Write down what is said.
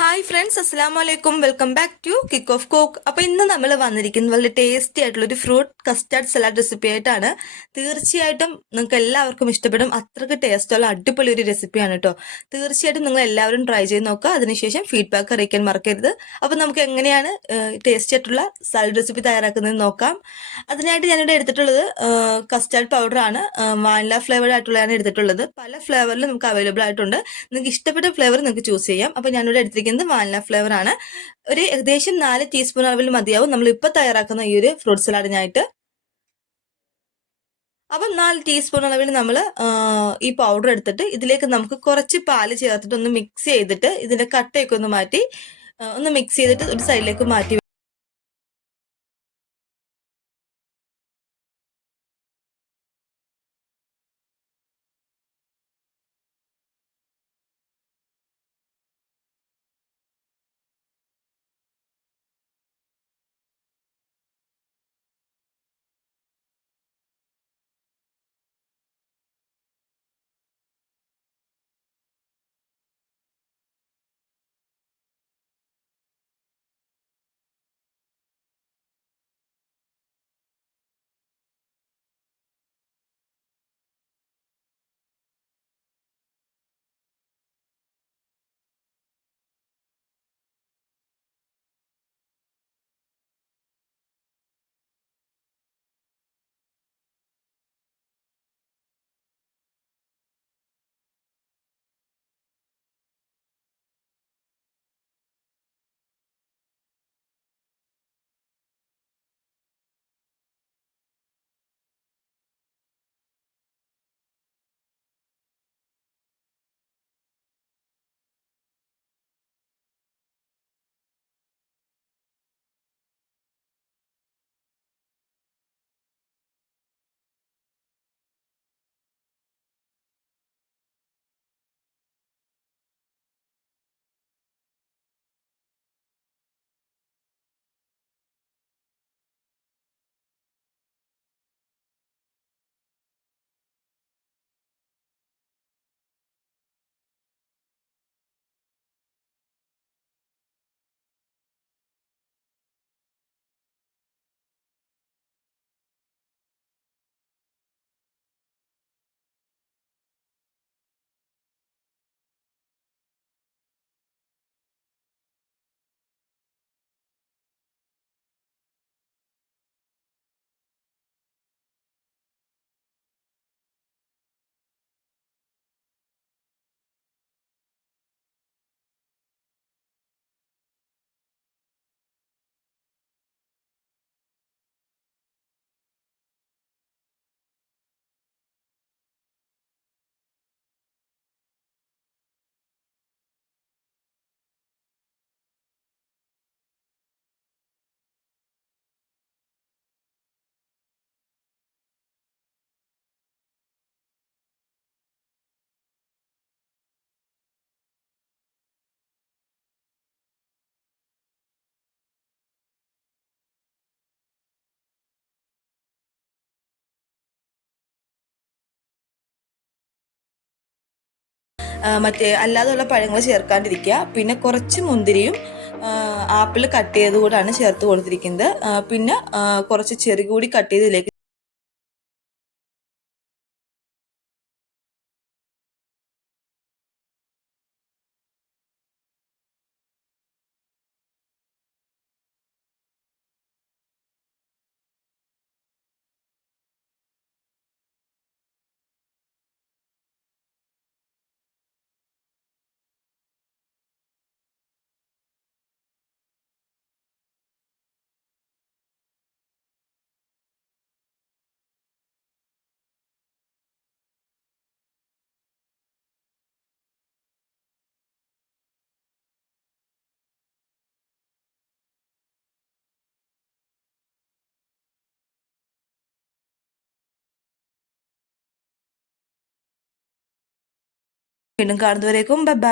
Hi friends, അസ്സാം വലൈക്കും. Welcome back to kick off cook. അപ്പോൾ ഇന്ന് നമ്മൾ വന്നിരിക്കുന്നത് വളരെ ടേസ്റ്റി ആയിട്ടുള്ള ഒരു ഫ്രൂട്ട് കസ്റ്റാർഡ് സലാഡ് റെസിപ്പി ആയിട്ടാണ്. തീർച്ചയായിട്ടും നിങ്ങൾക്ക് എല്ലാവർക്കും ഇഷ്ടപ്പെടും. അത്രയ്ക്ക് ടേസ്റ്റുള്ള അടിപൊളി ഒരു റെസിപ്പിയാണ് കേട്ടോ. തീർച്ചയായിട്ടും നിങ്ങൾ എല്ലാവരും ട്രൈ ചെയ്ത് നോക്കുക. അതിനുശേഷം ഫീഡ്ബാക്ക് അറിയിക്കാൻ മറക്കരുത്. അപ്പോൾ നമുക്ക് എങ്ങനെയാണ് ടേസ്റ്റി ആയിട്ടുള്ള സലാഡ് റെസിപ്പി തയ്യാറാക്കുന്നത് നോക്കാം. അതിനായിട്ട് ഞാനിവിടെ എടുത്തിട്ടുള്ളത് കസ്റ്റാർഡ് പൗഡറാണ്. വാനില ഫ്ലേവർഡ് ആയിട്ടുള്ളതാണ് എടുത്തിട്ടുള്ളത്. പല ഫ്ലേവറിലും നമുക്ക് അവൈലബിൾ ആയിട്ടുണ്ട്. നിങ്ങൾക്ക് ഇഷ്ടപ്പെട്ട ഫ്ലേവർ നിങ്ങൾക്ക് ചൂസ് ചെയ്യാം. അപ്പോൾ ഞാനിവിടെ എടുത്തിരിക്കുന്നത് വാനില ഫ്ലേവർ ആണ്. ഒരു ഏകദേശം 4 ടീസ്പൂൺ അളവിൽ മതിയാവും നമ്മൾ ഇപ്പോൾ തയ്യാറാക്കുന്ന ഈ ഒരു ഫ്രൂട്ട് സലാഡിനായിട്ട്. അപ്പം 4 ടീസ്പൂൺ അളവിൽ നമ്മൾ ഈ പൗഡർ എടുത്തിട്ട് ഇതിലേക്ക് നമുക്ക് കുറച്ച് പാല് ചേർത്തിട്ട് ഒന്ന് മിക്സ് ചെയ്തിട്ട് ഇതിന്റെ കട്ടയൊക്കെ ഒന്ന് മാറ്റി ഒന്ന് മിക്സ് ചെയ്തിട്ട് ഒരു സൈഡിലേക്ക് മാറ്റി മറ്റേ അല്ലാതെയുള്ള പഴങ്ങൾ ചേർക്കാണ്ടിരിക്കുക. പിന്നെ കുറച്ച് മുന്തിരിയും ആപ്പിൾ കട്ട് ചെയ്ത് കൂടാണ് ചേർത്ത് കൊടുത്തിരിക്കുന്നത്. പിന്നെ കുറച്ച് ചെറി കൂടി കട്ട് ചെയ്തതിലേക്ക് വീണ്ടും കാണുന്നവരേക്കും ബൈ.